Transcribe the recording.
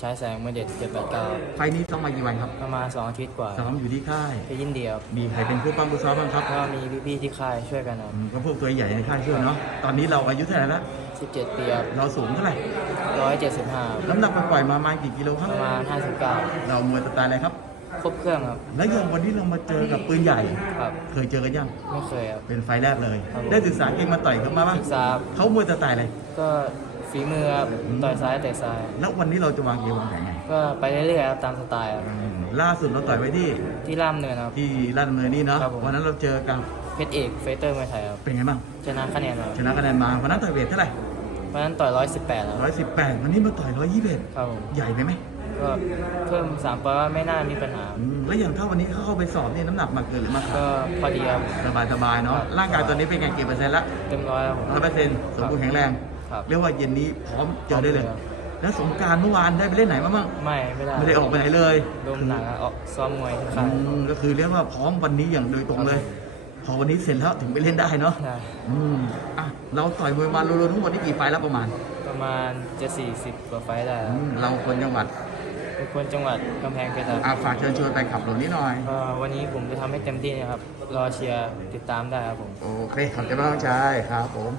ใช้แสงเมื่อเด็ดเจ็ดแปดเก้าไฟล์นี้ต้องมากี่วันครับประมาณสองอาทิตย์กว่าซ้อมอยู่ที่ค่าย ไปยินเดียวมีใครเป็นผู้ปั้มผู้ซ้อมบ้างครับก็มีพี่ๆที่ค่ายช่วยกันครับอืมก็พวกตัวใหญ่ในค่ายช่วยเนาะตอนนี้เราอายุเท่าไหร่แล้วสิบเจ็ดปีครับเราสูงเท่าไหร่ร้อยเจ็ดสิบห้าน้ำหนักปล่อยๆมาประมาณกี่กิโลครับ ประมาณห้าสิบเก้าเรามวยสไตล์อะไรครับ ครบเครื่องครับแล้วอย่างวันนี้เรามาเจอกับปืนใหญ่ ครับเคยเจอกันยังไม่เคยครับ เป็นไฟล์แรกเลย ครับผม ได้ศึกษาเก่งมาต่อยเขามาบ้างศึกษาเขามวยสไตล์อะไรก็ ฝีมือครับต่อยซ้ายเตะซ้าย แล้ววันนี้เราจะวางเกมวางแผนไงก็ไปเรื่อยๆครับตามสไตล์ครับอืมล่าสุดเราต่อยไว้ที่ที่ล่ามเนินครับ ที่ลาดดำเนินนี่เนาะครับผม วันนั้นเราเจอกับเพชรเอกเฟเตอร์มวยไทยครับเป็นไงบ้างชนะคะแนนครับชนะคะแนนมาวันนั้นต่อยเวทเท่าไหร่เพราะฉะนั้นต่อยร้อยสิบแปดครับร้อยสิบแปดวันนี้มาต่อยร้อยยี่สิบครับผมใหญ่ไปไหมก็เพิ่มสามปอนด์ว่าไม่น่ามีปัญหา อืมแล้วอย่างถ้าวันนี้เขาเข้าไปสอบนี่น้ำหนักมาเกินหรือมาขาดก็พอดีครับสบายสบายๆเนาะร่างกายตอนนี้เป็นไงกี่เปอร์เซ็นต์ละเต็มร้อยครับผม ร้อยเปอร์เซ็นต์สมบูรณ์แข็งแรง ครับเรียกว่าเย็นนี้พร้อมเจอได้เลยครับแล้วสงกรารเมื่อวานได้ไปเล่นไหนมาบ้างไม่ไม่ได้ไม่ได้ออกไปไหนเลยลมหนักอะออกซ้อมมวยที่อืค่ายมก็คือเรียกว่าพร้อมวันนี้อย่างโดยตรงเลย พอวันนี้เสร็จแล้วถึงไปเล่นได้เนาะได้อืมอะเราต่อยมวยมารวมๆทั้งหมดนี่กี่ไฟล์แล้วประมาณ ประมาณจะสี่สิบกว่าไฟต์ได้คอืรับมเราคนจังหวัดเป็นคนจังหวัดกำแพงเพชรครับอะฝากเชิญชวนไปขับรถนิดหน่อยก็วันนี้ผมจะทำให้เต็มที่นะครับ รอเชียร์ติดตามได้ครับผม โอเค ขอบใจมากน้องชายครับผม